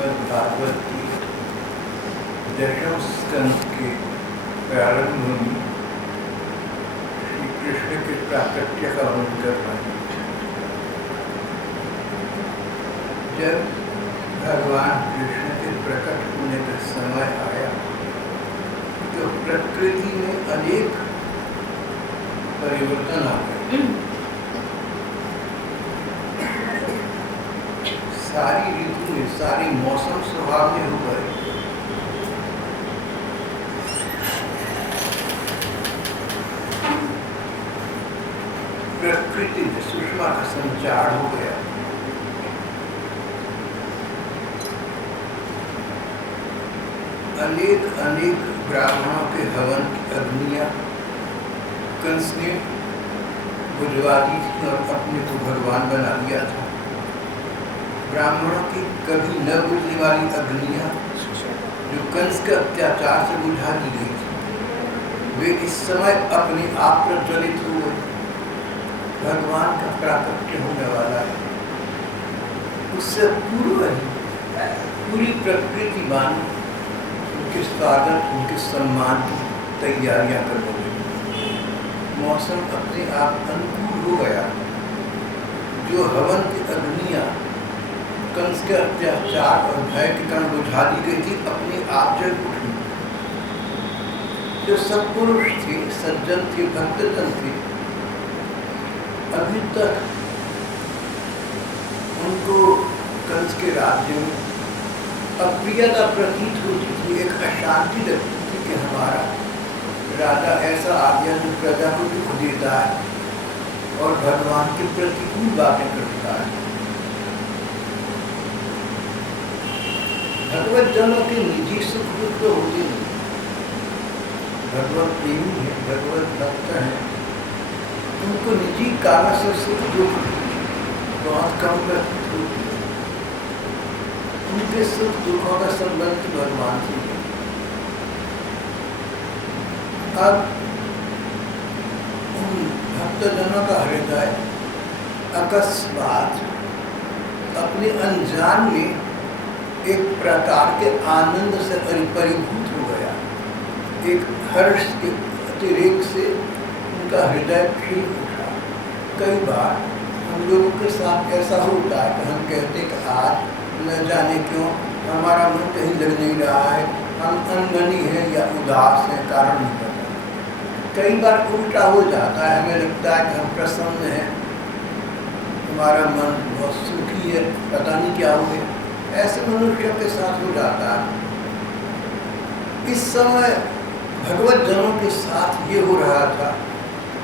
श्रीमद् भागवत की दशम स्कंद के प्रारंभ में श्री कृष्ण के प्राकट्य का वर्णन कर रहे हैं। जब भगवान कृष्ण के प्रकट होने का समय आया तो प्रकृति में अनेक परिवर्तन आ गए। सारी ऋतु में सारी मौसम सुहावने हो गए। प्रकृति में सुषमा का संचार हो गया। अनेक अनेक ब्राह्मणों के हवन की अग्नियां कंस ने बुझवा दी थी और अपने को भगवान बना लिया था। ब्राह्मणों की कभी न बुझने वाली अग्नियां जो कंस के अत्याचार से बुझा दी गई थी, वे इस समय अपने आप प्रज्वलित हुए। भगवान का प्राकट्य होने वाला है। उससे पूर्व ही पूरी प्रकृति मान उनके स्वागत उनके सम्मान की तैयारियां कर रही। मौसम अपने आप अनुकूल हो गया। जो हवन की अग्नियां कंस के अत्याचार और भय के कारण बुझा दी गई थी, अपने आप जल उठी। जो सत्पुरुष थे, सज्जन थे, भक्तजन थे, अभी तक उनको कंस के राज्य में अप्रियता प्रतीत होती थी, एक अशांति लगती थी कि हमारा राजा ऐसा आ गया जो प्रजा को दुख देता है और भगवान के प्रतिकूल बातें करता है। भगवत जनों के निजी सुख दुख तो होते नहीं। भगवत प्रेमी है, भगवत भक्त है, उनको निजी कारण से सुख दुख बहुत कम प्रतीत होती है। उनके सुख दुखों का संबंध भगवान से है। अब उन भक्तजनों का हृदय अकस्मात अपने अनजान में एक प्रकार के आनंद से परिभूत हो गया। एक हर्ष के अतिरेक से उनका हृदय खिल उठा। कई बार हम लोगों के साथ ऐसा होता है कि हम कहते हैं कि आज न जाने क्यों हमारा मन कहीं लग नहीं रहा है, हम अनमनी हैं या उदास हैं, कारण नहीं पता। कई बार उल्टा हो जाता है, हमें लगता है कि हम प्रसन्न हैं, हमारा मन बहुत सुखी है, पता नहीं क्या हो गया। ऐसे मनुष्यों के साथ हो जाता है। इस समय भगवत जनों के साथ ये हो रहा था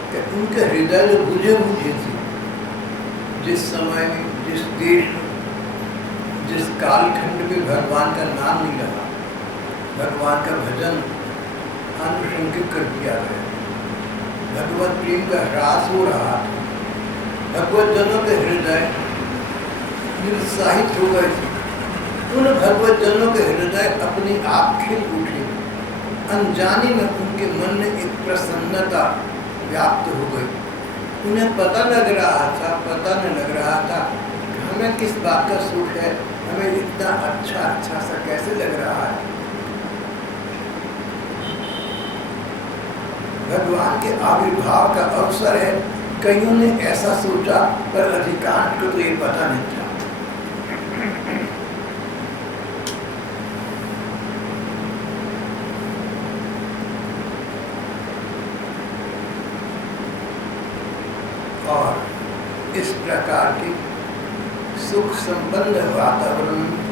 कि उनके हृदय जो बुझे बुझे थे, जिस समय में, जिस देश में, जिस कालखंड में भगवान का नाम नहीं रहा, भगवान का भजन आनुषंगिक कर दिया गया, भगवत प्रेम का ह्रास हो रहा था। भगवत जनों के हृदय निरुत्साहित हो गए थे। उन भगवत जनों के हृदय अपने आप खिल उठे। अनजाने में उनके मन में एक प्रसन्नता व्याप्त हो गई। उन्हें पता लग रहा था, पता नहीं लग रहा था हमें किस बात का सुख है, हमें इतना अच्छा सा कैसे लग रहा है। भगवान के आविर्भाव का अवसर है। कईयों ने ऐसा सोचा, पर अधिकांश को तो ये पता नहीं था। और इस प्रकार के सुख संपन्न वातावरण में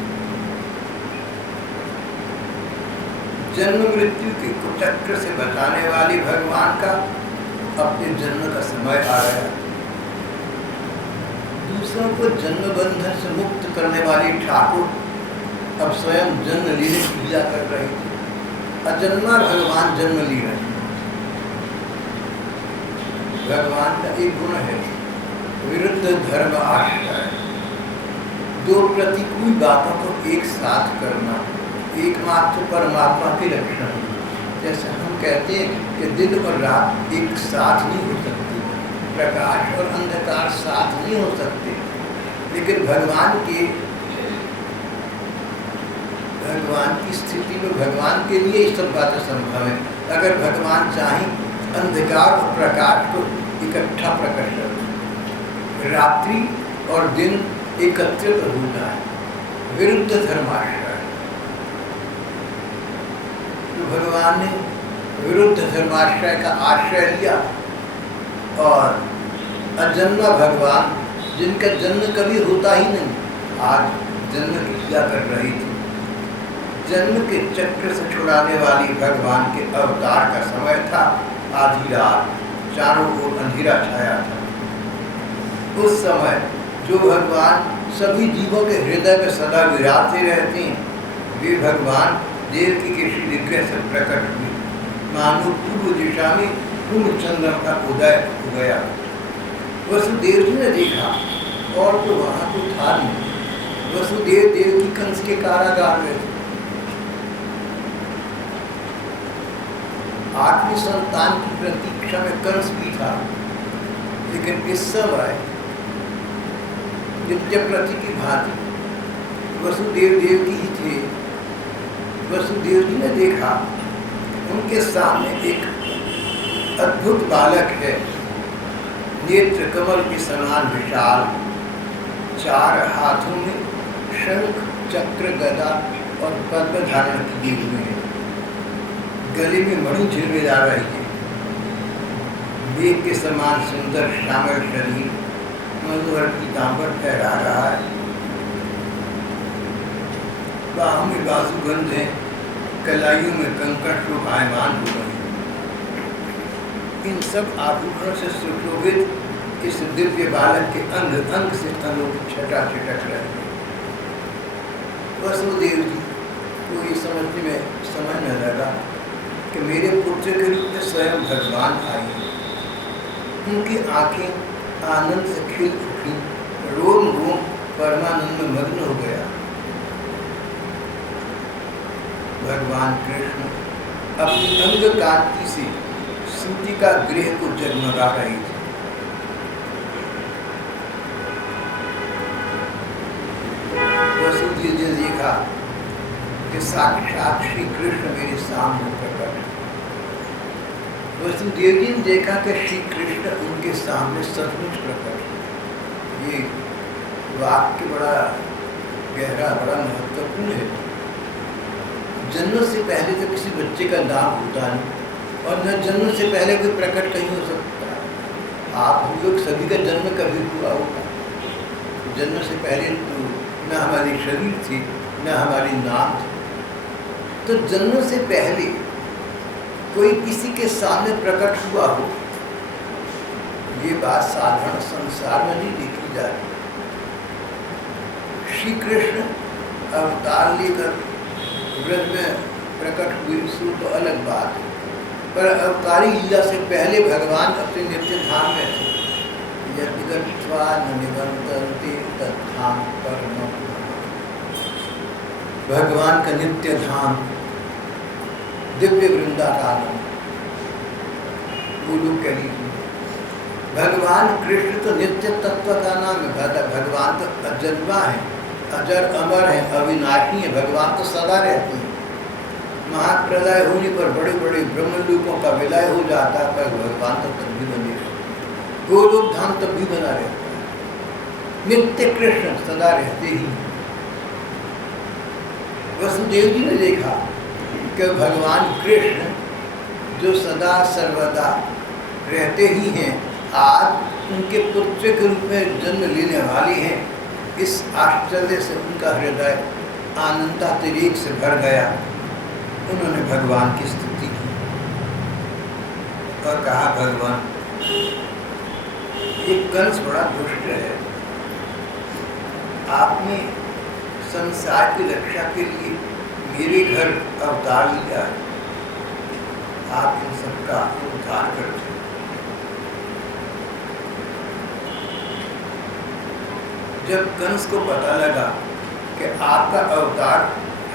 जन्म मृत्यु के कुचक्र से बचाने वाली भगवान का अपने जन्म का समय आ गया। दूसरों को जन्म बंधन से मुक्त करने वाली ठाकुर अब स्वयं जन्म लेने की लीला कर रही थी। अजन्मा भगवान जन्म ले रहे हैं। भगवान का एक गुण है विरुद्ध धर्म आश्रय। दो प्रतिकूल बातों को एक साथ करना एकमात्र परमात्मा के लक्षण। जैसे हम कहते हैं कि दिन और रात एक साथ नहीं हो सकती, प्रकाश और अंधकार साथ नहीं हो सकते, लेकिन भगवान के भगवान की स्थिति में भगवान के लिए ही सब बातें संभव है। अगर भगवान चाहें अंधकार और प्रकाश को इकट्ठा प्रकट कर, रात्रि और दिन एकत्रित होना है, विरुद्ध धर्माश्रय। तो भगवान ने विरुद्ध धर्माश्रय का आश्रय लिया और अजन्मा भगवान, जिनका जन्म कभी होता ही नहीं, आज जन्म की क्रिया कर रही थी। जन्म के चक्र से छुड़ाने वाली भगवान के अवतार का समय था। आधी रात, चारों ओर अंधेरा छाया था। उस समय जो भगवान सभी जीवों के हृदय में सदा विराजते रहते हैं, वे भगवान देवकी के श्री विग्रह से प्रकट हुए। मानो पूर्व दिशा में पूर्ण चंद्र का उदय हो गया। वसुदेव जी ने देखा और तो वहां तो था नहीं। वसुदेव देवकी कंस के कारागार में थे। 8वीं संतान की प्रतीक्षा में कंस भी था, लेकिन इस समय नित्य प्रति की भांति वसुदेव देवकी ही थे। वसुदेव जी ने देखा उनके सामने एक अद्भुत बालक है, नेत्र कमल के समान विशाल, 4 हाथों में शंख, चक्र, गदा और पद्म धारण किए हुए हैं। गले में मणि झिलमिला रही है। मेघ के समान सुंदर श्यामल शरीर मनोहर पीतांबर फहरा रहा है। बाहों में बाजूबंद है, कलाइयों में कंकड़ शोभायमान हो रहे हैं। इन सब आभूषणों से सुशोभित इस दिव्य बालक के अंग अंग से तनों की छटा छिटक रहे हैं। वसुदेव जी को ये समझने में समय न लगा कि मेरे पुत्र के रूप में स्वयं भगवान आए। उनकी आंखें आनंद से खिल उठी, रोम रोम परमानंद में मग्न हो गया। भगवान कृष्ण अपनी अंग कांति से सूर्य का गृह को जगमगा रही थी। वसुदेव जी ने देखा कि साक्षात श्री कृष्ण मेरे सामने प्रकट। वसुदेव जी ने देखा कि श्री कृष्ण उनके सामने सचमुच प्रकट। ये वाक्य बड़ा गहरा, बड़ा महत्वपूर्ण है। जन्म से पहले तो किसी बच्चे का नाम होता नहीं और न जन्म से पहले कोई प्रकट कहीं हो सकता है। आप हम लोग सभी का जन्म कभी हुआ होगा। जन्म से पहले तो न हमारी शरीर थी, न हमारी नाम थी। तो जन्म से पहले कोई किसी के सामने प्रकट हुआ हो, ये बात साधारण संसार में नहीं देखी जा रही। श्री कृष्ण अवतार लेकर ब्रज में प्रकट हुए, सो तो अलग बात है, पर अवतारी लीला से पहले भगवान अपने नित्य धाम में थे। यद्गत्वा न निवर्तन्ते तद्धाम परमम्। भगवान का नित्य धाम दिव्य वृंदावन, गुरु कली। भगवान कृष्ण तो नित्य तत्व का नाम है। भगवान तो अजन्मा है, अजर अमर है, अविनाशी है। भगवान तो सदा रहते हैं। महाप्रलय होने पर बड़े बड़े ब्रह्मलोकों का विलय हो जाता है, पर भगवान तो तब भी बने रहते। गोलोक धाम तब भी बना रहता है। नित्य कृष्ण सदा रहते ही। वसुदेव जी ने देखा कि भगवान कृष्ण जो सदा सर्वदा रहते ही हैं, आज उनके पुत्र के रूप में जन्म लेने वाले हैं। इस आश्चर्य से उनका हृदय आनंदातिरेक से भर गया। उन्होंने भगवान की स्तुति की और कहा, भगवान ये कंस बड़ा दुष्ट है। आपने संसार की रक्षा के लिए मेरे घर अवतार लिया है। आप इन सबका उद्धार करते। जब कंस को पता लगा कि आपका अवतार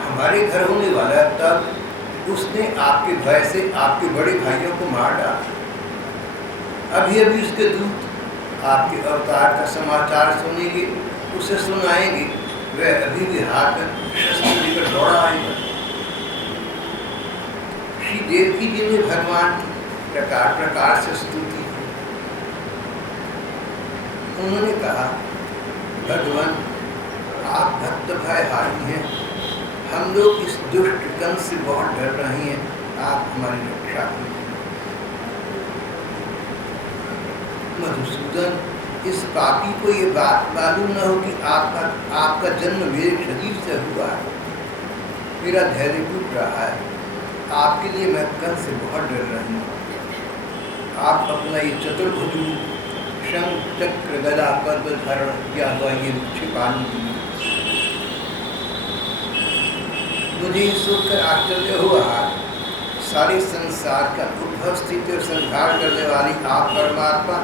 हमारे घर होने वाला है, तब उसने आपके भय से आपके बड़े भाइयों को मार डाला। अभी अभी उसके दूत आपके अवतार का समाचार सुनेंगे, उसे सुनाएंगे। वह अभी भी हाथ में शस्त्र लेकर दौड़ा आएगा। श्री देवकी जी ने भगवान की प्रकार प्रकार से स्तुति की। उन्होंने कहा, भगवान आप भक्त भयहारी हैं, हम लोग इस दुष्ट कंस से बहुत डर रहे हैं, आप हमारी रक्षा कीजिए। मधुसूदन, इस पापी को ये बात मालूम न हो कि आपका जन्म मेरे शरीर से हुआ है। मेरा धैर्य टूट रहा है, आपके लिए मैं कंस से बहुत डर रही हूँ। आप अपना ये चतुर्भुज शंख चक्र गदा पद्म धारण किया हुआ ये छिपा लीजिए। मुझे सोचकर आश्चर्य हुआ, सारे संसार का उद्भव स्थिति और संहार करने वाली आप परमात्मा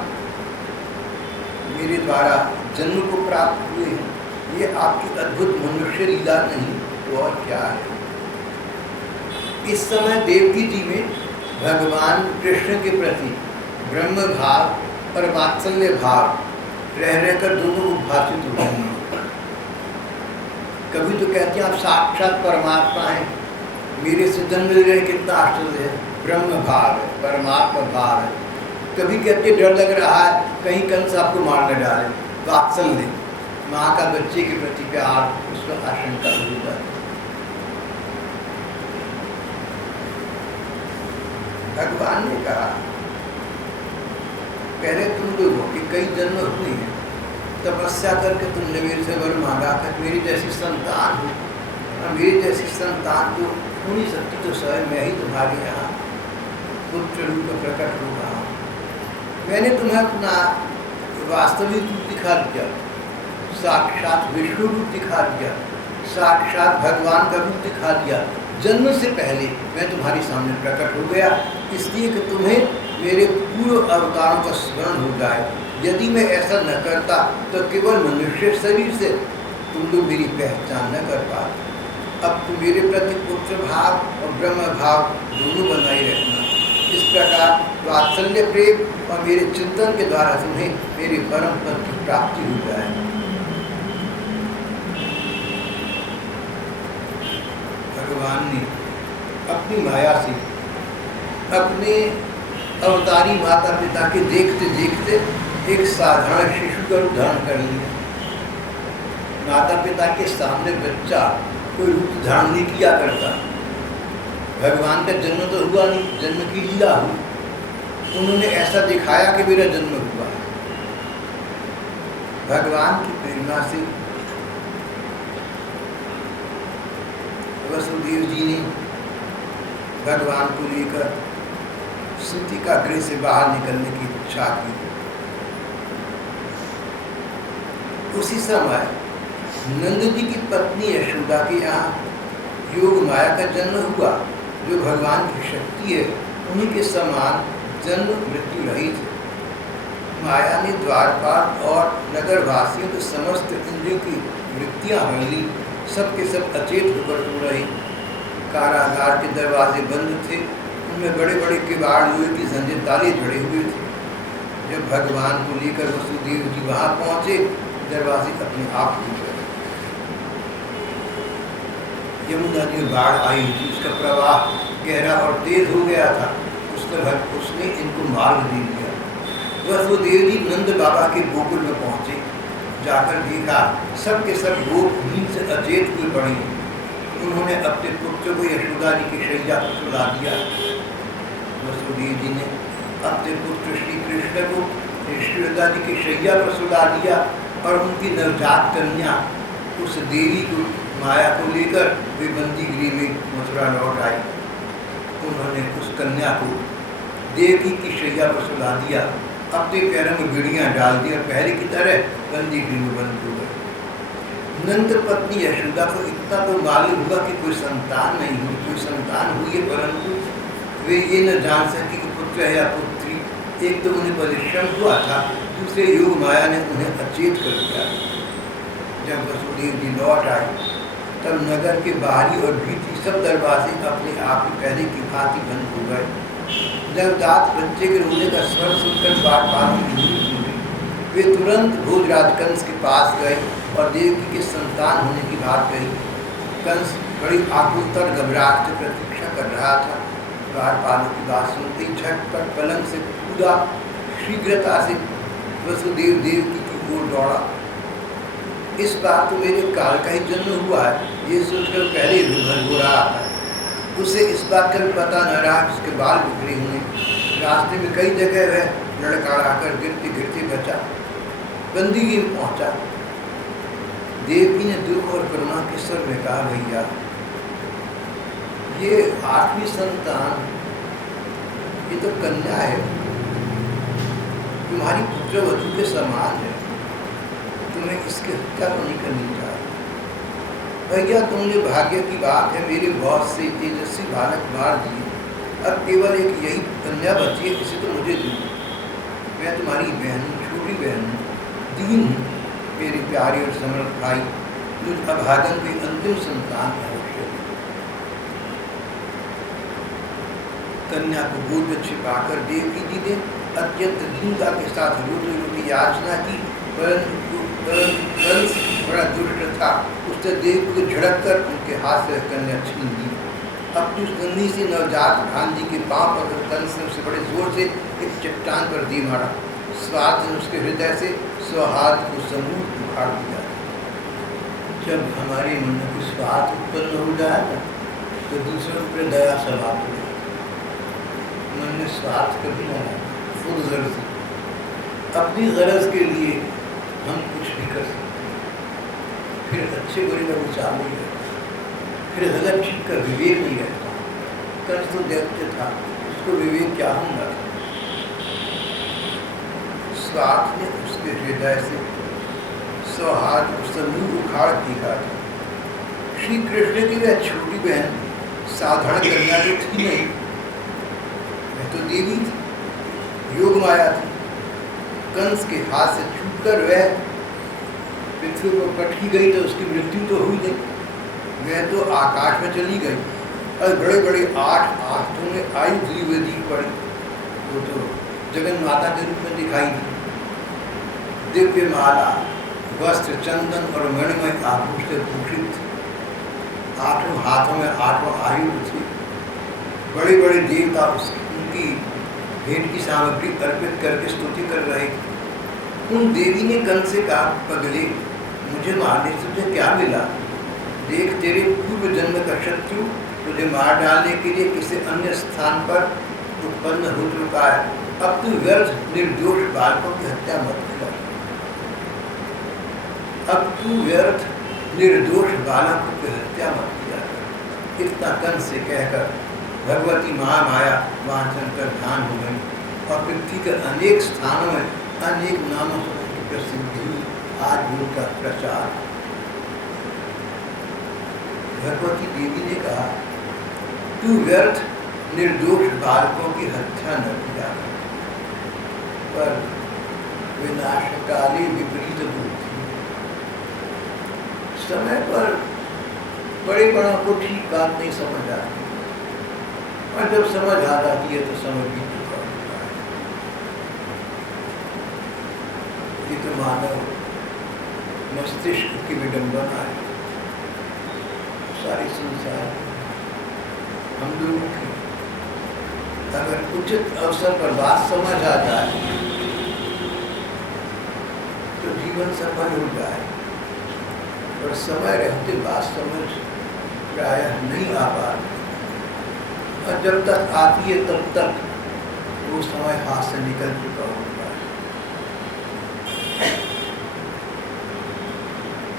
मेरे द्वारा जन्म को प्राप्त हुए हैं। ये आपकी अद्भुत मनुष्य लीला नहीं तो और क्या है। इस समय देवकी जी में भगवान कृष्ण के प्रति ब्रह्म भाव और वात्सल्य भाव रह रहकर दोनों उद्भासित हो रहे हैं। कभी तो कहते हैं आप साक्षात परमात्मा हैं, मेरे से जन्म ले रहे, कितना आश्चर्य है, ब्रह्म भाव है, परमात्मा भाव है। कभी कहते डर लग रहा है कहीं कंस आपको मार न डाले, वात्सल्य, माँ का बच्चे के प्रति प्यार, उस पर आशंका हो जाती। भगवान ने कहा, पहले तुम लोगों के कई जन्म हुए हैं, तपस्या करके तुमने मेरे से वर मांगा कर मेरी जैसी संतान हो, और मेरी जैसी संतान तो हो नहीं सकती, तो स्वयं मैं ही तुम्हारे यहाँ पुत्र रूप में प्रकट हो रहा हूँ। मैंने तुम्हें अपना वास्तविक रूप दिखा दिया, साक्षात विष्णु रूप दिखा दिया, साक्षात भगवान का रूप दिखा दिया। जन्म से पहले मैं तुम्हारे सामने प्रकट हो गया, इसलिए कि तुम्हें मेरे पूर्व अवतारों का स्मरण हो जाए। यदि मैं ऐसा न करता तो केवल मनुष्य शरीर से तुम लोग मेरी पहचान न कर पाते। अब तुम मेरे प्रति पुत्र भाव और ब्रह्म भाव दोनों बनाए रखना। इस प्रकार वात्सल्य प्रेम और मेरे चिंतन के द्वारा तुम्हें मेरे परम पद की प्राप्ति हो जाए। भगवान ने अपनी माया से अपने अवतारी माता पिता के देखते देखते एक साधारण शिशु का रूप धारण कर लिया। माता पिता के सामने बच्चा कोई रूप धारण नहीं किया करता। भगवान का जन्म तो हुआ नहीं, जन्म की लीला हुई, उन्होंने ऐसा दिखाया कि मेरा जन्म हुआ। भगवान की प्रेरणा से वसुदेव जी ने भगवान को लेकर सूती का गृह से बाहर निकलने की इच्छा की। उसी समय नंद जी की पत्नी यशोदा के यहाँ योग माया का जन्म हुआ, जो भगवान की शक्ति है, उन्हीं के समान जन्म मृत्यु रहित है। माया ने द्वारपाल और नगरवासियों के समस्त इंद्रियों की वृत्तियाँ हर ली, सबके सब अचेत होकर सो रहे। कारागार के दरवाजे बंद थे, उनमें बड़े बड़े किवाड़ लोहे की जंजीर ताले जड़े हुए थे। जब भगवान को लेकर वसुदेव जी वहाँ पहुँचे, दरवाजे अपने आप खुल गए। यमुना जी में बाढ़ आई थी, उसका प्रवाह गहरा और तेज हो गया था, उसने इनको मार्ग दे दिया। वसुदेव जी नंद बाबा के गोकुल में पहुँचे, जाकर देखा सब के सब गोप नींद से अचेत हुए पड़े। उन्होंने अपने पुत्र को यशोदा जी की शैया पर सुला दिया। वसुदेव जी ने अपने पुत्र श्री कृष्ण को यशोदा जी की शैया पर सुला दिया और उनकी नवजात कन्या उस देवी को माया को लेकर वे बंदी गृह में मथुरा लौट आई। उन्होंने उस कन्या को देवी की शैया पर सुला दिया, अपने पैरों में बिड़ियाँ डाल दी और पहले की तरह बंदी गृह में बंद हो गए। नंद पत्नी यशोदा को इतना तो मालूम हुआ कि कोई संतान नहीं हुई, कोई संतान हुई है, परंतु वे ये न जान सके कि पुत्र है या पुत्री। एक तो उन्हें परिश्रम हुआ था, दूसरे योग माया ने उन्हें अचेत कर दिया। जब वसुदेव जी लौट आए तब नगर के बाहरी और भीतरी सब दरवाजे अपने आप ही पहले की भांति बंद हो गए। नवजात बच्चे के रोने का स्वर सुनकर द्वारपालों की नींद टूटी। वे तुरंत भोजराज कंस के पास गए और देवकी के संतान होने की बात कही। कंस बड़ी आकुलता घबराहट से प्रतीक्षा कर रहा था। द्वारपालों की बात सुनते ही झटपट पलंग से कूदा, शीघ्रता से वसुदेव देवकी की ओर दौड़ा। इस बार तो मेरे काल का ही जन्म हुआ है, ये सोचकर पहले विभ्र हो रहा था। उसे इस बात का भी पता न रहा कि उसके बाल बिखरे हुए। रास्ते में कई जगह वह लड़खड़ाकर गिरते गिरते बचा, बंदीगी में पहुंचा। देवकी ने दुख और करुणा के स्वर में कहा, भैया ये 8वीं संतान, ये तो कन्या है, तुम्हारी पुत्रवधू के समान है, तुम्हें इसकी हत्या तो नहीं करनी चाहिए। भैया तुमने भाग्य की बात है, मेरे बहुत से तेजस्वी बालक मार दिए, अब केवल एक यही कन्या बची है, इसे तो मुझे दी। मैं तुम्हारी बहन, छोटी बहन, दीन हूँ, मेरे प्यारे और समर्थ भाई, मुझ अभागन की अंतिम संतान अवश्य। कन्या को गोद में छिपाकर देवकी जी ने अत्यंत दीनता के साथ रोते रोते याचना की, परंतु कंस बड़ा दुष्ट था। उसने देव को झड़क कर उनके हाथ से कन्या छीन ली। अपनी उस गंदी सी नवजात भांजी के पांव पर कंस ने उसे बड़े जोर से एक चट्टान पर दी मारा। स्वार्थ ने उसके हृदय से स्वहात को समूह उखाड़ दिया। जब हमारे मन में कुछ स्वार्थ उत्पन्न हो जाएगा तो दूसरों पर दया समाप्त हो जाएगी। मन में स्वार्थ कभी न आए, खुद गरज, अपनी गरज के लिए हम कुछ भी कर सकते हैं। फिर अच्छे बुरे का विचार नहीं रहता, फिर गलत ठीक का विवेक नहीं रहता। कंस तो दैत्य था, उसको विवेक क्या होगा। स्वार्थ ने उसके हृदय से स्वहात समूह उखाड़ फेंका था। श्री कृष्ण की वह छोटी बहन साधारण कन्या तो थी नहीं, वह तो देवी थी, योग माया थी। कंस के हाथ से छूटकर वह पृथ्वी पर पटकी गई तो उसकी मृत्यु तो हुई नहीं, वह तो आकाश में चली गई और बड़े बड़े 8 हाथों में आयु द्विवेदी पड़ी। वो तो जगन माता के रूप में दिखाई दी। दिव्य माला, वस्त्र, चंदन और मणिमय आभूषण से भूषित थी। 8 हाथों में 8 आयु थी। बड़े बड़े देवता उनकी भेंट की सामग्री अर्पित करके स्तुति कर रहे थे। उन देवी ने कंस से कहा, पगले, मुझे मारने से तुझे क्या मिला? देख, तेरे पूर्व जन्म का शत्रु तुझे मार डालने के लिए किसी अन्य स्थान पर उत्पन्न हो चुका है। अब तू व्यर्थ निर्दोष बालकों की हत्या मत कर। अब तू व्यर्थ निर्दोष बालकों की हत्या मत किया कर। इतना कंस से कहकर भगवती महामाया वहाँ चलकर ध्यान हो गई और पृथ्वी के अनेक स्थानों में अनेक नामों की प्रसिद्धि, आज भी उनका प्रचार। भगवती देवी ने कहा, तू व्यर्थ निर्दोष बालकों की हत्या न किया, पर विनाशकाली विपरीत बुद्धि, समय पर बड़े बड़ों को ठीक बात नहीं समझ आती, और जब समझ आ जाती है तो समझ भी चुका होता है। ये तो मानव मस्तिष्क की विडंबना है। सारी संसार हम लोगों की अगर उचित अवसर पर बात समझ आ जाए तो जीवन सफल हो जाए, और समय रहते बात समझ प्रायः नहीं आ पाती, और जब तक आती है तब तक वो समय हाथ से निकल चुका होता है।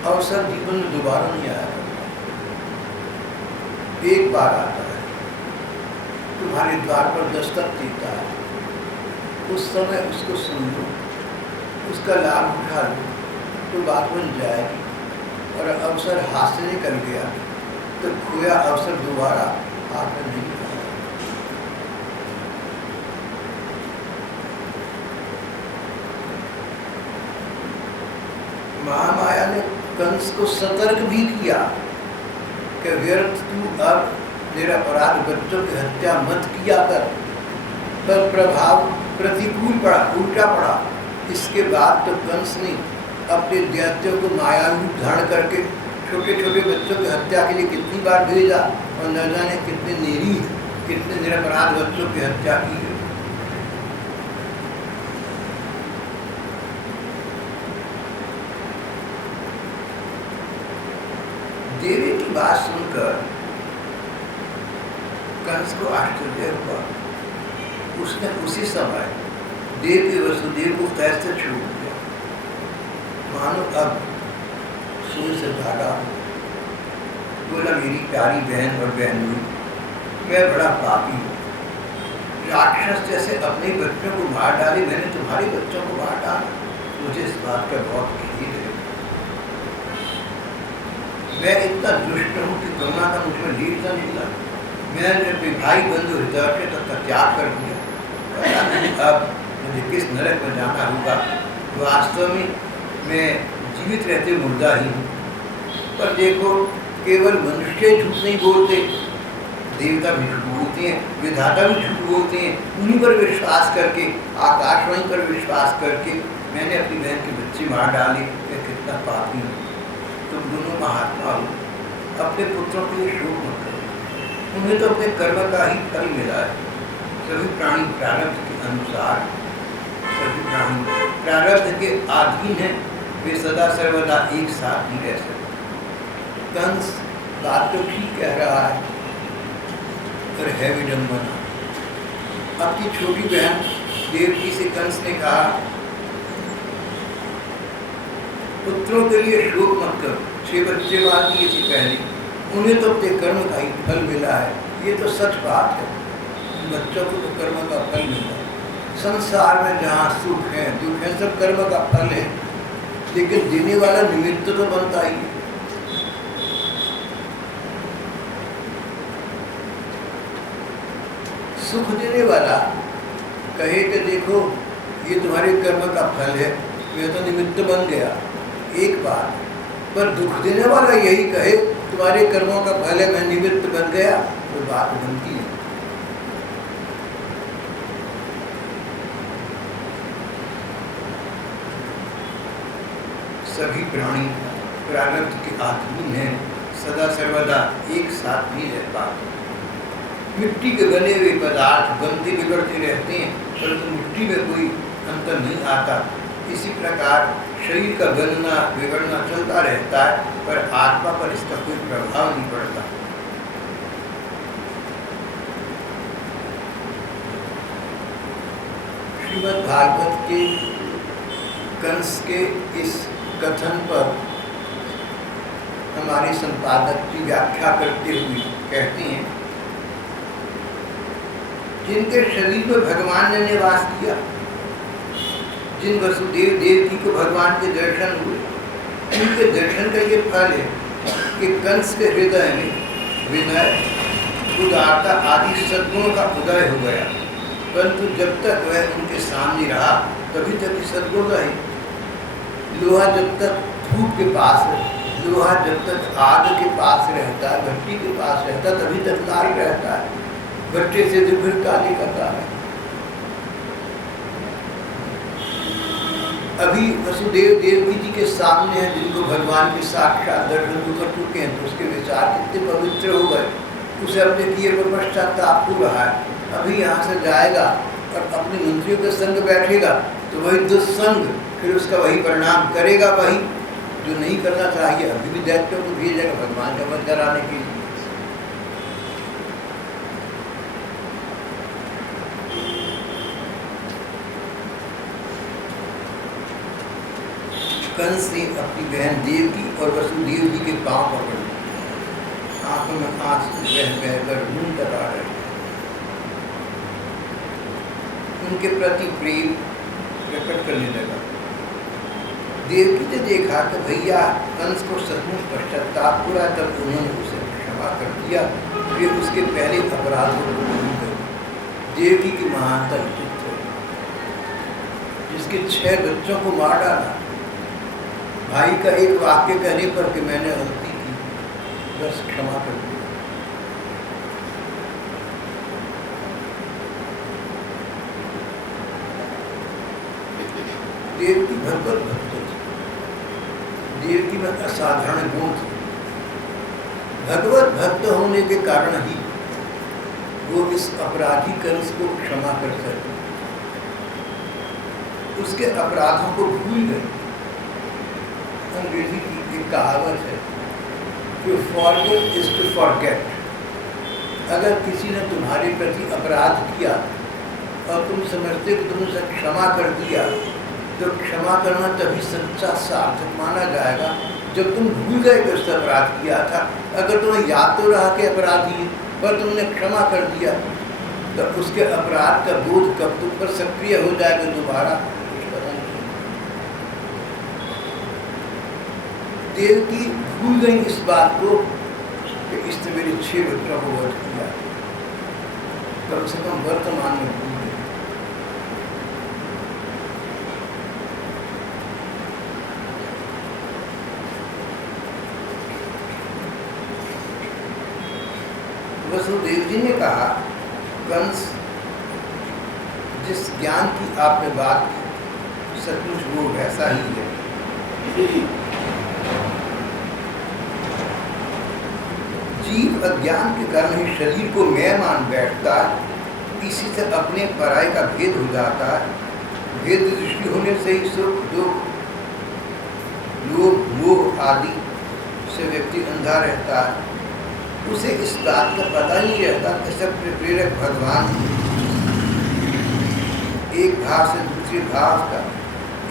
अवसर जीवन में दोबारा नहीं आया करता, एक बार आता है, तुम्हारे द्वार पर दस्तक देता है, उस समय उसको सुन लो, उसका लाभ उठा लो तो बात बन जाएगी। और अवसर हाथ से निकल गया तो खोया अवसर दोबारा हाथ में नहीं आया। महामाया ने कंस को सतर्क भी किया कि व्यर्थ तू अब निरपराध बच्चों की हत्या मत किया कर, पर प्रभाव प्रतिकूल पड़ा, उल्टा पड़ा। इसके बाद तो कंस ने अपने दैत्यों को मायावी धारण करके छोटे छोटे बच्चों की हत्या के लिए कितनी बार भेजा और न जाने कितने निरीह, कितने निरपराध बच्चों की हत्या की है। देवी की बात सुनकर कंस को आश्चर्य हुआ। उसने उसी समय देव के वसुदेव को पैर से छोड़ दिया, मानो अब सूर्य से भागा। बोला, मेरी प्यारी बहन और बहनों, मैं बड़ा पापी हूँ, राक्षस जैसे अपने बच्चों को मार डाले, मैंने तुम्हारे बच्चों को मार डाला, मुझे इस बात का बहुत खेद है। मैं इतना दुष्ट हूँ कि करुणा का मुझमें लीडता निकला। मैंने अपने भाई बंधु हृदय तक का त्याग कर दिया। पता नहीं अब मुझे किस नरक में जाना होगा। वास्तव में मैं जीवित रहते मुर्दा ही हूँ। पर देखो, केवल मनुष्य झूठ नहीं बोलते, देवता भी झूठ बोलते हैं, विधाता भी झूठ बोलते हैं। उन्हीं पर विश्वास करके, आकाशवाणी पर विश्वास करके मैंने अपनी बहन के बच्चे मार डाले। मैं कितना पापी हूँ। तुम दोनों महात्मा हो, अपने पुत्रों के लिए शोक मत करो, उन्हें तो अपने कर्म का ही फल मिला है। सभी प्राणी प्रारब्ध के अनुसार, सभी प्राणी प्रारब्ध के अधीन हैं, वे सदा सर्वदा एक साथ नहीं रह सकते। कंस बात तो ठीक कह रहा है, पर है विडंबना। अपनी छोटी बहन देवकी से कंस ने कहा, पुत्रों के लिए शोक मत करो, 6 बच्चे मार दिए थे पहले, उन्हें तो अपने कर्म का ही फल मिला है। ये तो सच बात है, बच्चों को तो कर्म का फल मिला है। संसार में जहाँ सुख है दुख है, सब कर्म का फल है, लेकिन देने वाला निमित्त तो बनता ही है। सुख देने वाला कहे कि देखो ये तुम्हारे कर्म का फल है, यह तो निमित्त बन गया, एक बात। पर दुख देने वाला यही कहे तुम्हारे कर्मों का फल है, मैं निमित्त बन गया, तो बात बनती है। सभी प्राणी प्रारब्ध के अधीन हैं, सदा सर्वदा एक साथ नहीं रह पाते। मिट्टी के बने हुए पदार्थ बनते बिगड़ते रहते हैं, परंतु मिट्टी में कोई अंतर नहीं आता। इसी प्रकार शरीर का बनना बिगड़ना चलता रहता है, पर आत्मा पर इसका कोई प्रभाव नहीं पड़ता। श्रीमद् भागवत के कंस के इस कथन पर हमारे संपादक की व्याख्या करते हुए कहते हैं, जिनके शरीर में भगवान ने निवास किया, जिन वसुदेव देवकी को भगवान के दर्शन हुए, उनके दर्शन का ये फल है कि कंस के हृदय में विनय, उदारता आदि सद्गुणों का उदय हो गया। परंतु जब तक वह उनके सामने रहा तभी तक सद्गुण रहे। लोहा जब तक धूप के पास है, लोहा जब तक आग के पास रहता है, भट्टी के पास रहता है, तभी तक लाल रहता है। भट्टे से तो फिर काली करता है। अभी वसुदेव देवकी जी के सामने हैं, जिनको भगवान के साक्षात दर्शन कर चुके हैं, तो उसके विचार कितने पवित्र हो गए। उसे अपने किए पर पश्चाताप हो रहा है। अभी यहाँ से जाएगा और अपने मंत्रियों के संग बैठेगा तो वही दुस्संग, फिर उसका वही परिणाम करेगा, वही जो नहीं करना चाहिए। अभी भी दैत्यों को भेजेगा भगवान का वध कराने के लिए। कंस ने अपनी बहन देवकी और वसुदेव जी के पांव पकड़ लिए, आंखों में आंसू बह बहकर मुंह लगा रहे। उनके प्रति प्रेम प्रकट करने लगा। देवकी ने देखा कि भैया कंस को सचमुच पश्चाताप हो रहा, तब उन्होंने उसे क्षमा कर दिया। वे उसके पहले अपराधों को भूल गए। देवकी की महानता पुत्र जिसके 6 बच्चों को मार डाला, भाई का एक वाक्य कहने पर कि मैंने गलती की, बस क्षमा कर दिया। देवकी भगवत भक्त थी, देवकी में असाधारण गुण थे। भगवत भक्त होने के कारण ही वो इस अपराधी कंस को क्षमा कर सके, उसके अपराधों को भूल गए। अंग्रेजी की एक कहावत है कि फॉरगिव इज टू फॉरगेट। अगर किसी ने तुम्हारे प्रति अपराध किया और तुम समझते कि तुमने उसे क्षमा कर दिया, तो क्षमा करना तभी सच्चा सार्थक माना जाएगा जब तुम भूल गए कि उसने अपराध किया था। अगर तुम्हें याद तो रहा कि अपराधी है पर तुमने क्षमा कर दिया, तो उसके अपराध का बोध कब तुम पर सक्रिय हो जाएगा दोबारा, कुछ पता नहीं। देवकी भूल गई इस बात को कि इसने मेरे 6 बच्चों को वध किया, कम से कम वर्तमान में भूल गई। वसुदेव जी ने कहा, कंस जिस ज्ञान की आपने बात की सचमुच वो वैसा ही है। जीव अज्ञान के कारण ही शरीर को मैं मान बैठता है, इसी से अपने पराये का भेद हो जाता है। भेद दृष्टि होने से ही सुख दुख लोभ मोह आदि से व्यक्ति अंधा रहता है। उसे इस बात का पता नहीं रहता कि सब प्रेरक भगवान एक भाव से दूसरे भाव का,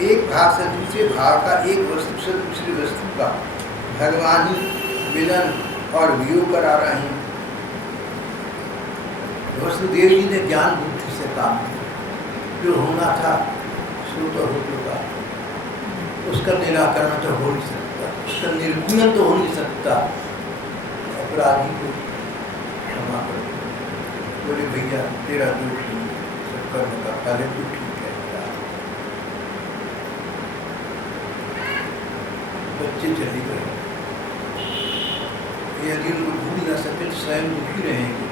एक भाव से दूसरे भाव का, एक वस्तु से दूसरी वस्तु का भगवान ही मिलन और वियोग करा रहे हैं। वसुदेव जी ने ज्ञान बुद्धि से काम किया, जो होना था सो तो हो चुका, उसका निराकरण तो हो नहीं सकता, उसका निर्गुणन तो हो नहीं सकता। अपराधी को क्षमा कर दो, बोले भैया तेरा दोष नहीं, सब कर्म का फल है, तू ठीक है। बच्चे चले गए, यदि उनको भूल न सके तो स्वयं दुखी रहेंगे,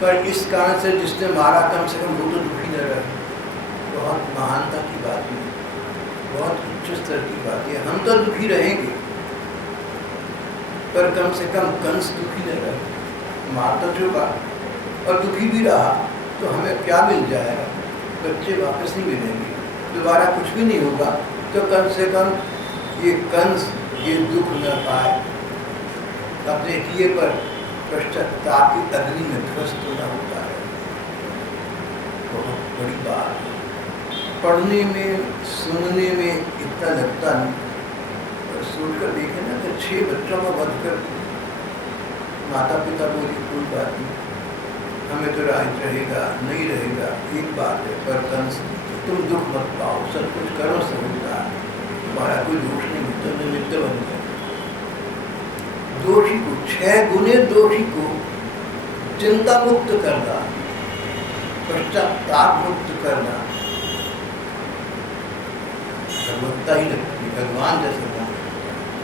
पर इस कारण से जिसने मारा कम से कम वो तो दुखी न रहे। बहुत महानता की बात है, बहुत उच्च स्तर की बात है। हम तो दुखी रहेंगे पर कम से कम कंस दुखी न रहे। मार तो चुका और दुखी भी रहा तो हमें क्या मिल जाएगा? बच्चे वापस नहीं मिलेंगे, दोबारा कुछ भी नहीं होगा। तो कम से कम ये कंस ये दुख न पाए, अपने किए पर पश्चाताप की अग्नि में ध्वस्त न होता है। बहुत बड़ी बात, पढ़ने में सुनने में इतना लगता नहीं, पर सोचकर देखें ना कि 6 बच्चों का वध कर माता पिता बोली कोई बात नहीं, हमें तो राज रहेगा नहीं रहेगा एक बात है, पर कंस तुम दुख मत पाओ, सब कुछ करो सब होता है, तुम्हारा कोई दोष नहीं होता, निमित्त बन गए। दोषी को 6 गुने दोषी को चिंता मुक्त करना, पश्चाताप मुक्त करना भगवत्ता ही लगती है। भगवान जैसे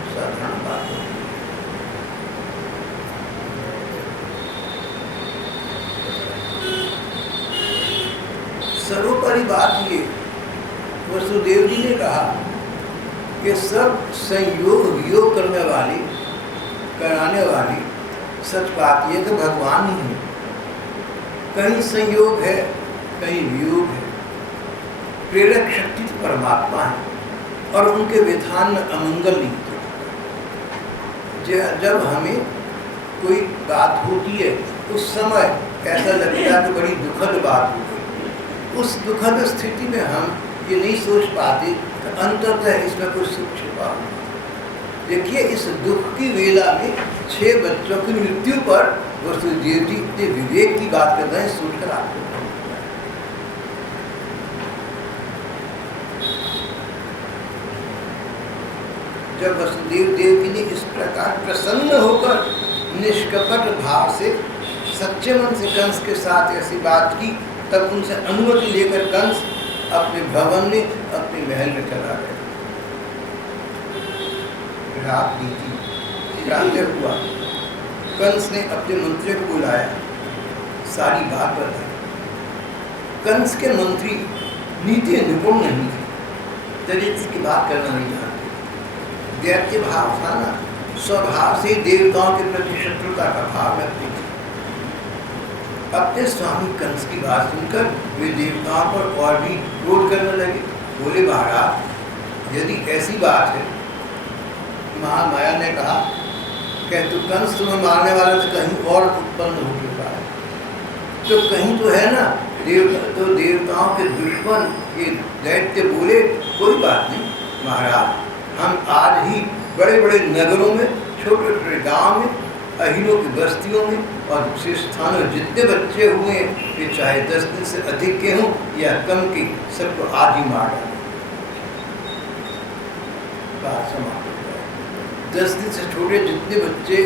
साधारण बात है। सर्वोपरि बात ये वसुदेव जी ने कहा कि सब संयोग वियोग करने वाली कराने वाली सच बात यह कि भगवान ही है। कहीं संयोग है कहीं वियोग है, प्रेरक शक्ति तो परमात्मा है और उनके विधान में अमंगल नहीं होता। जब हमें कोई बात होती है उस समय ऐसा लगता है कि बड़ी दुखद बात हो गई, उस दुखद स्थिति में हम ये नहीं सोच पाते कि अंततः इसमें कुछ सुख छिपा हुआ। देखिए इस दुख की वेला में 6 बच्चों की मृत्यु पर वसुदेव जी इतने विवेक की बात कर रहे हैं, सोचकर आपको जब वसुदेव देवकी ने इस प्रकार प्रसन्न होकर निष्कपट भाव से सच्चे मन से कंस के साथ ऐसी बात की, तब उनसे अनुमति लेकर कंस अपने भवन में अपने महल में चला गया। रात बीती, प्रातः हुआ, कंस ने अपने मंत्री को बुलाया, सारी बात बताई। कंस के मंत्री नीति निपुण नहीं थे, चरित्र की बात करना नहीं जानते, दैत्य भाव था ना, स्वभाव से देवताओं के प्रति शत्रुता का भाव रखते थे। अपने स्वामी कंस की बात सुनकर वे देवताओं पर और भी क्रोध करने लगे। बोले, महाराज यदि ऐसी बात है, महामाया ने कहा कि तो कंस तुम्हें मारने वाला तो कहीं और उत्पन्न हो चुका है, तो कहीं तो है ना तो देवताओं के दुश्मन ये दैत्य बोले, कोई बात नहीं महाराज, हम आज ही बड़े बड़े नगरों में, छोटे छोटे गाँव में, अहीनों की बस्तियों में और दूसरे स्थानों में जितने बच्चे हुए हैं, ये चाहे 10 दिन से अधिक के हों या कम के, सबको आज ही मार डालें। बात समाप्त हो जाए। 10 दिन से छोटे जितने बच्चे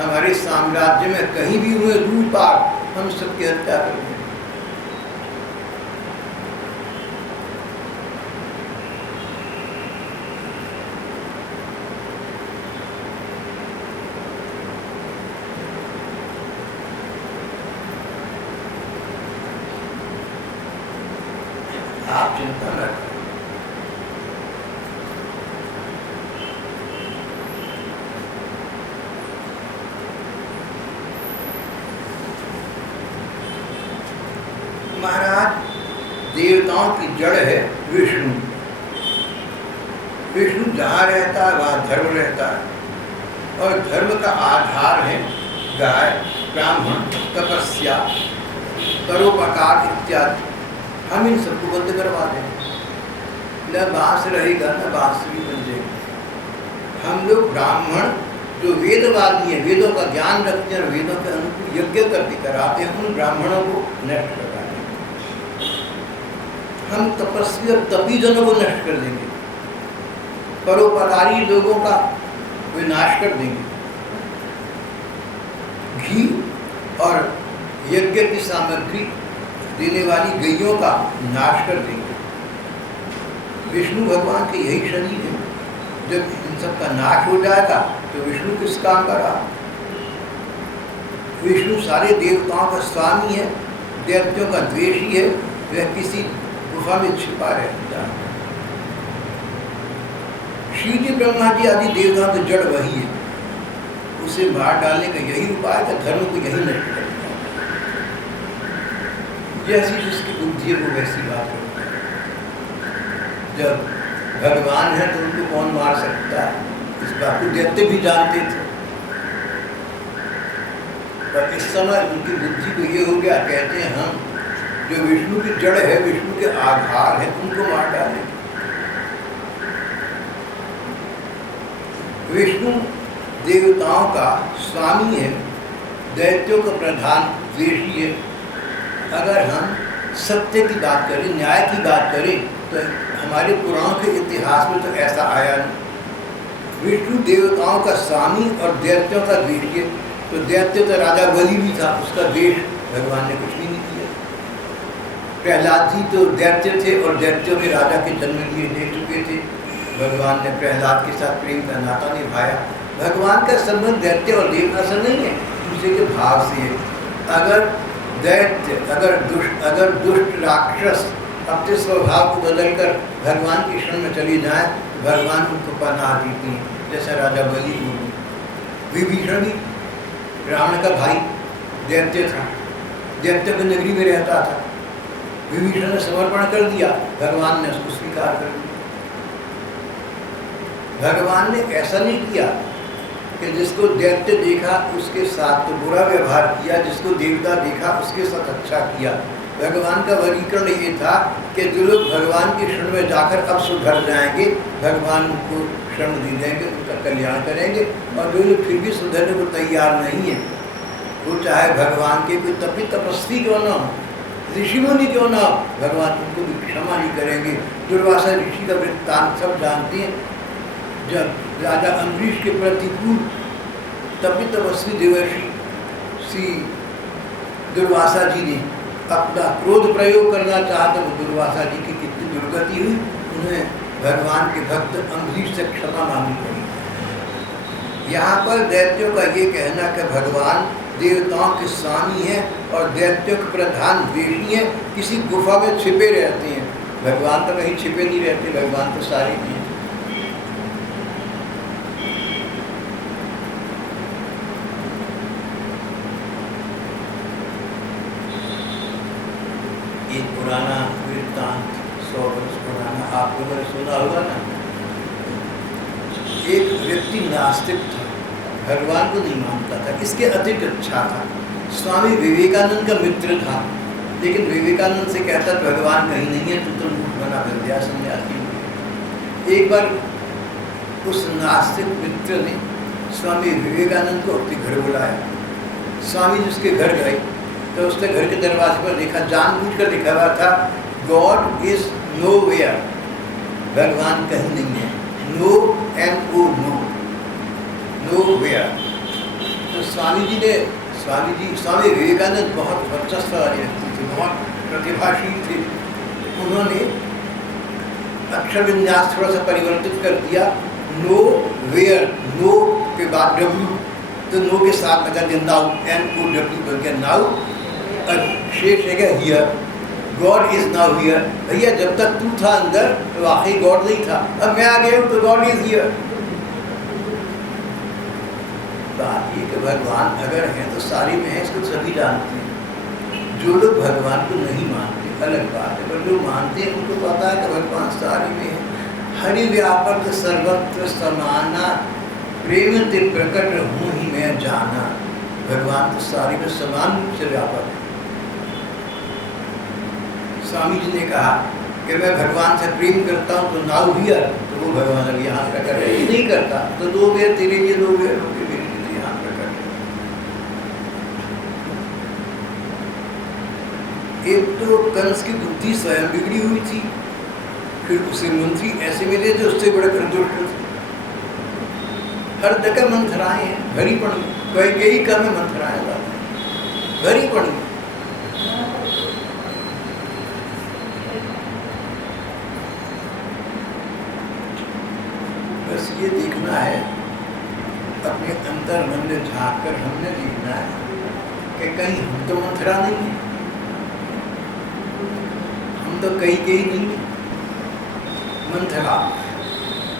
हमारे साम्राज्य में कहीं भी हुए दूर पार, हम सबकी हत्या कर दें। आप चिंता न करें। महाराज, देवताओं की जड़ है विष्णु। विष्णु जहाँ रहता है वहाँ धर्म रहता है, और धर्म का आधार है गाय, ब्राह्मण, तपस्या, परोपकार इत्यादि। हम इन सबको बंद करवा दें, न बांस रहेगा न बांसुरी बन जाएगी। हम लोग ब्राह्मण जो वेदवादी हैं, वेदों का ज्ञान रखते हैं और वेदों के अनुकूल यज्ञ करके कराते हैं, उन ब्राह्मणों को नष्ट करा देंगे। हम तपस्वी और तपीजनों को नष्ट कर देंगे, परोपकारी लोगों का विनाश कर देंगे, घी और यज्ञ की सामग्री देने वाली गैयों का नाश कर देंगे। विष्णु भगवान के यही शरीर है। जब इन सब का नाश हो जाएगा तो विष्णु किस काम का रहा? विष्णु सारे देवताओं का स्वामी है, दैत्यों का द्वेषी है। वह किसी गुफा में छिपा रहता है। शिव जी, ब्रह्मा जी आदि देवताओं की जड़ वही है। उसे मार डालने का यही उपाय है, धर्म को यही नष्ट कर। जैसी जिसकी बुद्धि है वो वैसी बात करता है। जब भगवान है तो उनको कौन मार सकता है, इस बात को दैत्य भी जानते थे। पर इस समय उनकी बुद्धि को ये हो गया, कहते हैं हम जो विष्णु की जड़ है, विष्णु के आधार है, उनको मार डालें। विष्णु देवताओं का स्वामी है, दैत्यों का प्रधान द्वेषी है। अगर हम सत्य की बात करें, न्याय की बात करें, तो हमारे पुराण के इतिहास में तो ऐसा आया नहीं। विष्णु देवताओं का स्वामी और दैत्यों का द्वेषी है। तो दैत्य तो राजा बलि भी था, उसका द्वेष भगवान ने कुछ भी नहीं किया। प्रहलाद जी तो दैत्य थे और दैत्यों के राजा के जन्म लिए दे चुके थे। भगवान ने प्रहलाद के साथ प्रेम का नाता निभाया। भगवान का संबंध दैत्य और देवता से नहीं है, दूसरे के भाव से है। अगर दैत्य, अगर दुष्ट राक्षस अपने स्वभाव को बदलकर भगवान की शरण में चली जाए, भगवान उनको पनाह देती हैं। जैसा राजा बलि हुआ, विभीषण भी रावण का भाई दैत्य था, दैत्य की नगरी में रहता था। विभीषण ने समर्पण कर दिया, भगवान ने उसको स्वीकार कर लिया। भगवान ने ऐसा नहीं किया कि जिसको दैत्य देखा उसके साथ तो बुरा व्यवहार किया, जिसको देवता देखा उसके साथ अच्छा किया। भगवान का वर्गीकरण ये था कि जो लोग भगवान की शरण में जाकर अब सुधर जाएंगे, भगवान उनको शरण दे देंगे, उनका कल्याण करेंगे। और जो लोग फिर भी सुधरने को तैयार नहीं है, वो चाहे भगवान के कोई तपस्वी क्यों ना हो, ऋषि मुनि क्यों ना हो, भगवान उनको भी क्षमा नहीं करेंगे। दुर्वासा ऋषि का वृत्तांत सब जानते हैं। जब राजा अम्बरीश के प्रतिकूल तपस्वी देवर्षि श्री दुर्वासा जी ने अपना क्रोध प्रयोग करना चाहा, तो दुर्वासा जी की कितनी दुर्गति हुई। उन्हें भगवान के भक्त अम्बरीश से क्षमा मांगनी पड़ी। यहाँ पर दैत्यों का ये कहना कि भगवान देवताओं के स्वामी हैं और दैत्यों के प्रधान द्वेषी हैं, किसी गुफा में छिपे रहते हैं। भगवान तो कहीं छिपे नहीं रहते, भगवान तो सारे हैं। सुना होगा ना, एक व्यक्ति नास्तिक था, भगवान को नहीं मानता था, इसके अतिरिक्त अच्छा था, स्वामी विवेकानंद का मित्र था, लेकिन विवेकानंद से कहता भगवान कहीं नहीं है, तू तो मूर्ख बना फिर गया सन्यासी। एक बार उस नास्तिक मित्र ने स्वामी विवेकानंद को अपने घर बुलाया। स्वामी जी उसके घर गए तो उसने घर के दरवाजे पर देखा, जानबूझकर लिखा हुआ था गॉड इज नोवेयर, भगवान कहीं नहीं है, no and O no, nowhere. तो स्वामी विवेकानंद बहुत वर्चस्व वाले व्यक्ति थे, बहुत प्रतिभाशील थे। उन्होंने अक्षर विन्यास थोड़ा सा परिवर्तित कर दिया, नो वेयर, नो के बाद डब्ल्यू, तो नो के साथ लगा दिया नाउ, एन ओ डब्ल्यू बन गया नाउ, शेष है क्या here, God is now here. भैया जब तक तू था अंदर तो वाकई गॉड नहीं था, अब मैं आ गया हूँ तो गॉड इज हियर। बात ये कि भगवान अगर है तो सारी में है, इसको सभी जानते हैं। जो लोग भगवान को नहीं मानते अलग बात है, पर जो मानते हैं उनको पता है कि भगवान सारी में है। हरि व्यापक सर्वत्र समाना, प्रेम ते प्रकट हूँ ही मैं जाना। भगवान तो सारी में समान रूप से व्यापक है। स्वामी जी ने कहा कि मैं भगवान से प्रेम करता हूँ तो नाउ हियर, तो वो भगवान अब यहाँ प्रकट है, नहीं करता तो दो बेर तेरे लिए, दो बेर मेरे लिए यहाँ प्रकट है। एक तो कंस की बुद्धि स्वयं बिगड़ी हुई थी, फिर उसे मंत्री ऐसे मिले जो उससे बड़े दुष्ट थे। हर जगह मंथराए हैं, भरी पड़ी, कई का में मंथराए जाते हैं, भरी पड़ी। बस ये देखना है, अपने अंतर मन में झाँक कर हमने देखना है कि कहीं हम तो मंथरा नहीं है, हम तो कहीं नहीं है मंथरा,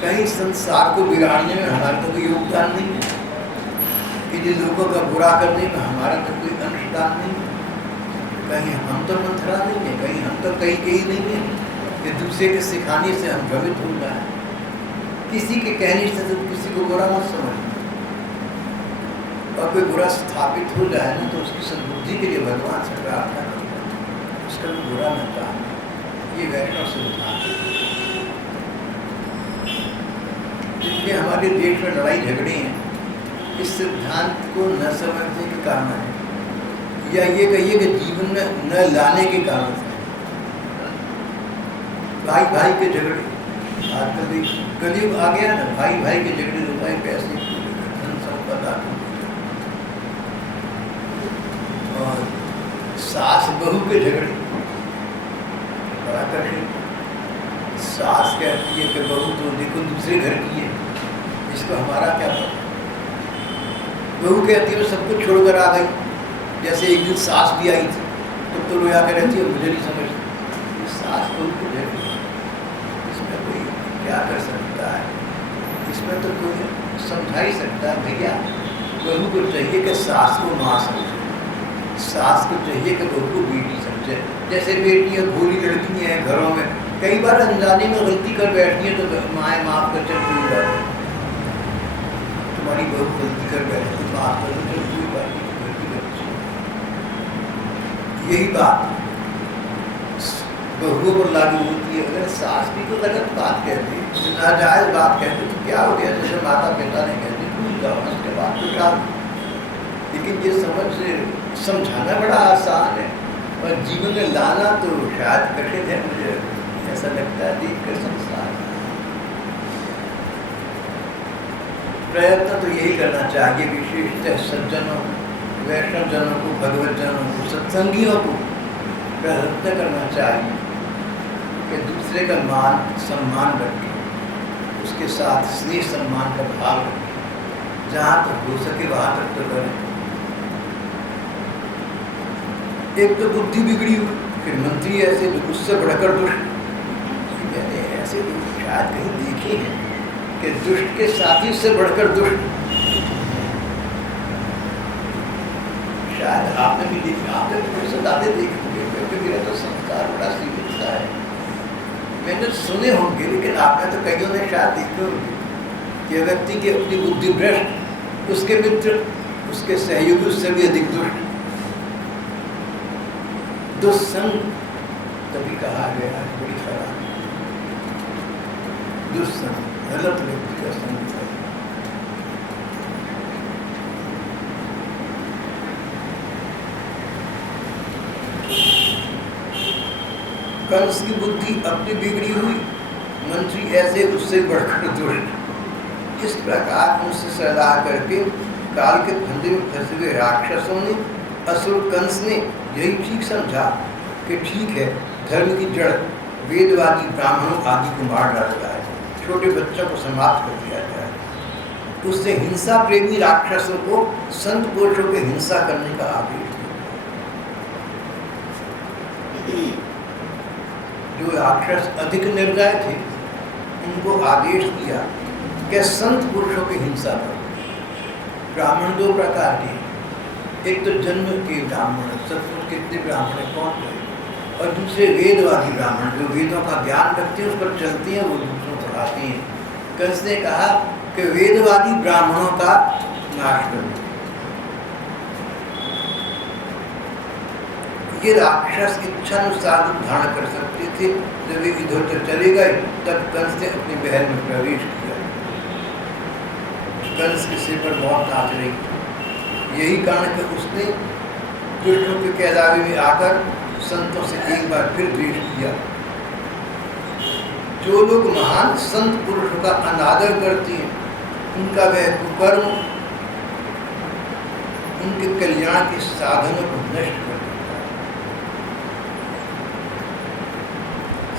कहीं संसार को बिगाड़ने में हमारा तो कोई योगदान नहीं है, कि लोगों का बुरा करने में हमारा तो कोई अंशदान नहीं है। कहीं हम तो मंथरा नहीं है, कहीं हम तो कहीं नहीं है कि दूसरे के सिखाने से हम भ्रमित हो जाए, किसी के कहने से तो किसी को बुरा मत समझना, और कोई बुरा स्थापित हो जाए ना तो उसकी सद्बुद्धि के लिए भगवान से प्रार्थना करना, उसका भी बुरा न चाहना। ये वैष्णव सिद्धांत है। जितने हमारे देश में लड़ाई झगड़े हैं, इस सिद्धांत को न समझने के कारण है, या ये कहिए कि जीवन में न लाने के कारण है। भाई भाई के झगड़े, आजकल कलयुग आ गया ना, भाई भाई के झगड़े, रुपए पैसे, धन संपदा, और सास बहू के झगड़े बड़ा कठिन। सास कहती है कि बहू तो देखो दूसरे घर की है, इसको हमारा क्या पता। बहू कहती है मैं सब कुछ छोड़कर आ गई, जैसे एक दिन सास भी आई थी तो रोया कर रहती है, मुझे नहीं समझती। सास बहू को झगड़ी, इसमें कोई क्या कर सकता है, इसमें तो कोई समझा ही सकता है। भैया बहू को चाहिए कि सास को माँ समझे, सास को चाहिए कि बहू को बेटी समझे। जैसे बेटियाँ भोली लड़कियाँ हैं घरों में, कई बार अनजाने में गलती कर बैठती है तो माएँ माफ़ कर चल कोई बात नहीं, तुम्हारी बहू गलती कर बैठती तो माफ़ कर चल कोई बात नहीं, गलती करती। यही बात बहुओं पर लागू होती है। अगर सास भी तो गलत बात कहती है, नाजायज़ बात कहती तो क्या हो गया, जैसे माता पिता ने कहती भूल जाओ, उसके बाद तो क्या। लेकिन ये समझाना बड़ा आसान है, और जीवन में लाना तो शायद कठिन है। मुझे ऐसा लगता है देख कर संसार। प्रयत्न तो यही करना चाहिए, विशेषतः सज्जनों, वैष्णव जनों को, भगवत जनों को, सत्संगियों को प्रयत्न करना चाहिए कि दूसरे का मान सम्मान रखें, उसके साथ स्नेह सम्मान का भाव रखें, जहाँ तक हो सके वहाँ तक तो करें। एक तो बुद्धि बिगड़ी हुई, फिर मंत्री ऐसे उससे बढ़कर दुष्ट। मैंने ऐसे शायद कहीं देखे हैं कि दुष्ट के साथी से बढ़कर दुष्ट, शायद आपने भी देखा, आपने तो ज़्यादा देखे होंगे, क्योंकि मेरा तो संस्कार बड़ा सीमित सा है। मैंने सुने होंगे, लेकिन आपने तो कईयों ने शायद देखे होंगे कि व्यक्ति की अपनी बुद्धि भ्रष्ट, उसके मित्र, उसके सहयोगी उससे भी अधिक दुष्ट, दुस्संग तभी कहा गया है, बड़ी खराब दुस्संग, गलत व्यक्ति का संग है। कंस की बुद्धि अपनी बिगड़ी हुई, मंत्री ऐसे उससे बढ़कर दुष्ट। इस प्रकार उनसे सलाह करके काल के फंदे में फंसे हुए राक्षसों ने, असुर कंस ने यही ठीक समझा कि ठीक है, धर्म की जड़ वेदवादी ब्राह्मणों आदि को मार डालता है, छोटे बच्चों को समाप्त कर दिया जाए। उससे हिंसा प्रेमी राक्षसों को संत पुरुषों के हिंसा करने का आदेश दिया। जो राक्षस अधिक निर्दय थे, उनको आदेश दिया कि संत पुरुषों की हिंसा करो। ब्राह्मण दो प्रकार के, एक तो जन्म के ब्राह्मण, सचमुच कितने ब्राह्मण है कौन कहे, और दूसरे वेदवादी ब्राह्मण जो वेदों का ज्ञान रखते हैं, उस पर चलते हैं, वो दूसरों को पढ़ाते हैं। कंस ने कहा कि वेदवादी ब्राह्मणों का नाश करो। ये राक्षस इच्छानुसार धारण कर सकते थे। जब वे इधर उधर चले गए, तब कंस ने अपने महल में प्रवेश किया। कंस के सिर पर मौत नाच रही। यही कारण कि उसने दुष्टों के कहलावे में आकर संतों से एक बार फिर द्वेष किया। जो लोग महान संत पुरुषों का अनादर करते हैं, उनका वह कुकर्म उनके कल्याण के साधनों को नष्ट कर देता है।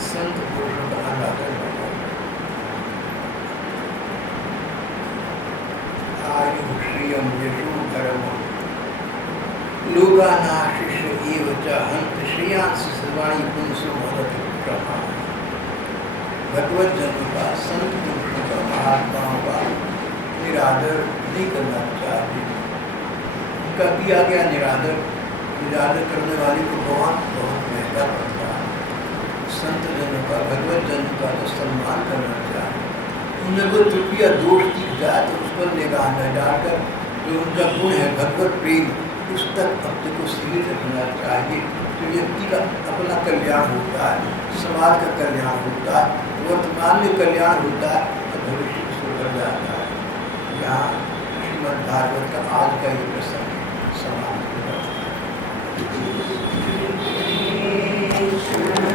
संत पुरुषों का अनादर आयु श्रियम यशो धर्मम लोकानाशिष एव च हन्त श्रेयांस सर्वाणि पुंसो भवति प्रभा। भगवत जन का, संत पुरुषों का, महात्माओं का निरादर नहीं करना चाहिए। उनका किया गया निरादर, निरादर करने वाले को बहुत महंगा पड़ता है। संत जनों का, भगवत जन का तो सम्मान करना चाहिए। उनमें कोई त्रुटि या दोष दिख जाए तो उस पर निगाह न डालकर जो उनका गुण है भगवत प्रेम, उस तक अपने को सीमित रखना चाहिए। तो व्यक्ति का अपना कल्याण होता है, समाज का कल्याण होता है, वर्तमान में कल्याण होता है, तो भविष्य में सुधर जाता है। यहाँ श्रीमद् भागवत का आज का ये प्रसंग है।